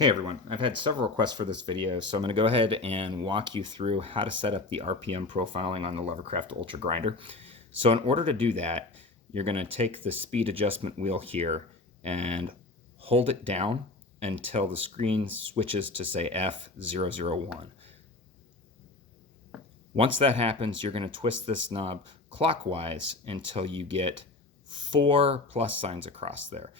Hey everyone, I've had several requests for this video, so I'm going to go ahead and walk you through how to set up the RPM profiling on the Levercraft Ultra Grinder. So in order to do that, you're going to take the speed adjustment wheel here and hold it down until the screen switches to say F001. Once that happens, you're going to twist this knob clockwise until you get 4 plus signs across there.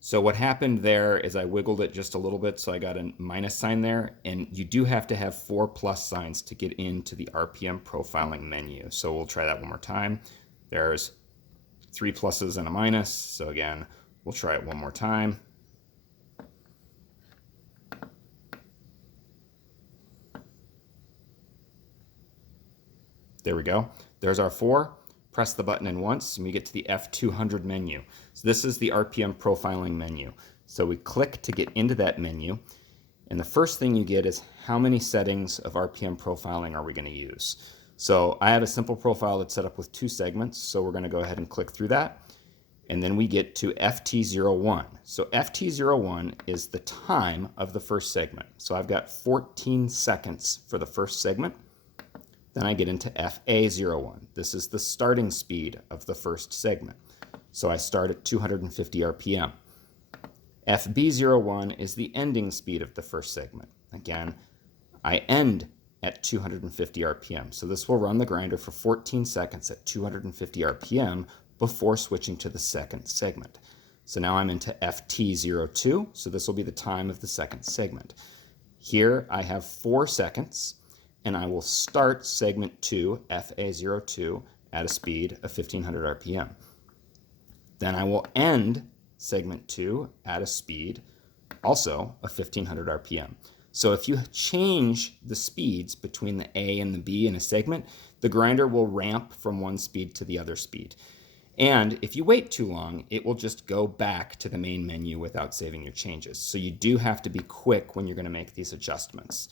So what happened there is I wiggled it just a little bit, so I got a minus sign there, and you do have to have 4 plus signs to get into the RPM profiling menu. So we'll try that one more time. There's 3 pluses and a minus, so again, we'll try it one more time. There we go. There's our 4. Press the button in once and we get to the F200 menu. So this is the RPM profiling menu. So we click to get into that menu, and the first thing you get is how many settings of RPM profiling are we going to use. So I have a simple profile that's set up with 2 segments, so we're going to go ahead and click through that, and then we get to FT01. So FT01 is the time of the first segment. So I've got 14 seconds for the first segment. Then I get into FA01. This is the starting speed of the first segment. So I start at 250 RPM. FB01 is the ending speed of the first segment. Again, I end at 250 RPM. So this will run the grinder for 14 seconds at 250 RPM before switching to the second segment. So now I'm into FT02. So this will be the time of the second segment. Here I have 4 seconds. And I will start segment 2, FA02, at a speed of 1500 RPM. Then I will end segment 2 at a speed also of 1500 RPM. So if you change the speeds between the A and the B in a segment, the grinder will ramp from one speed to the other speed. And if you wait too long, it will just go back to the main menu without saving your changes. So you do have to be quick when you're going to make these adjustments.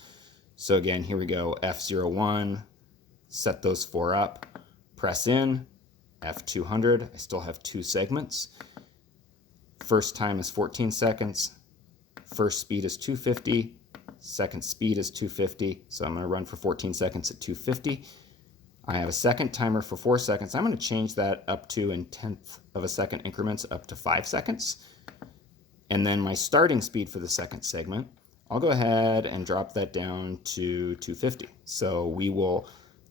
So again, here we go, F01, set those 4 up, press in, F200, I still have 2 segments. First time is 14 seconds, first speed is 250, second speed is 250, so I'm going to run for 14 seconds at 250. I have a second timer for 4 seconds. I'm going to change that up to in 10th of a second increments up to 5 seconds. And then my starting speed for the second segment, I'll go ahead and drop that down to 250. So we will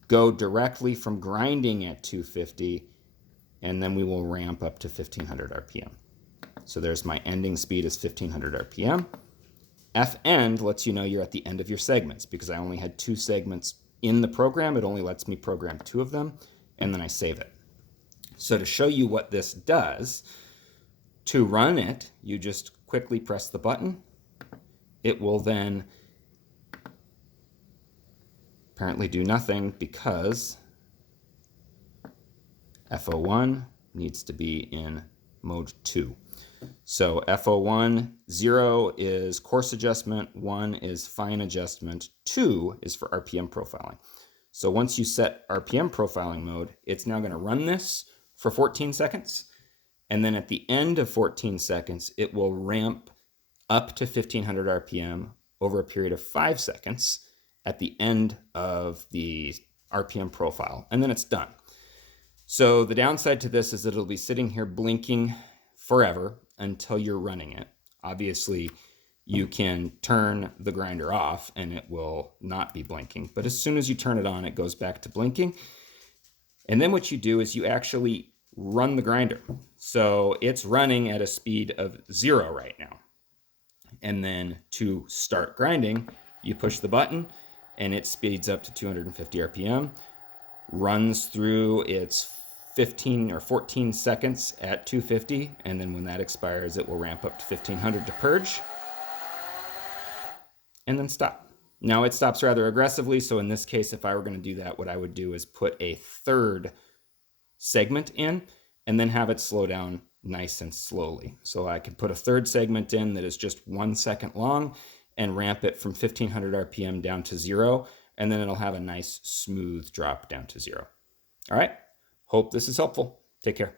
go directly from grinding at 250, and then we will ramp up to 1500 RPM. So there's my ending speed is 1500 RPM. F end lets you know you're at the end of your segments, because I only had 2 segments in the program. It only lets me program 2 of them, and then I save it. So to show you what this does, to run it, you just quickly press the button. It will then apparently do nothing because FO1 needs to be in mode 2. So FO1, 0 is coarse adjustment, 1 is fine adjustment, 2 is for RPM profiling. So once you set RPM profiling mode, it's now going to run this for 14 seconds. And then at the end of 14 seconds, it will ramp up to 1500 RPM over a period of 5 seconds at the end of the RPM profile, and then it's done. So the downside to this is that it'll be sitting here blinking forever until you're running it. Obviously, you can turn the grinder off and it will not be blinking, but as soon as you turn it on, it goes back to blinking. And then what you do is you actually run the grinder. So it's running at a speed of 0 right now. And then to start grinding, you push the button and it speeds up to 250 RPM, runs through its 15 or 14 seconds at 250, and then when that expires, it will ramp up to 1500 to purge, and then stop. Now it stops rather aggressively, so in this case, if I were going to do that, what I would do is put a third segment in and then have it slow down nice and slowly. So I could put a third segment in that is just 1 second long and ramp it from 1500 RPM down to 0, and then it'll have a nice smooth drop down to 0. All right, hope this is helpful. Take care.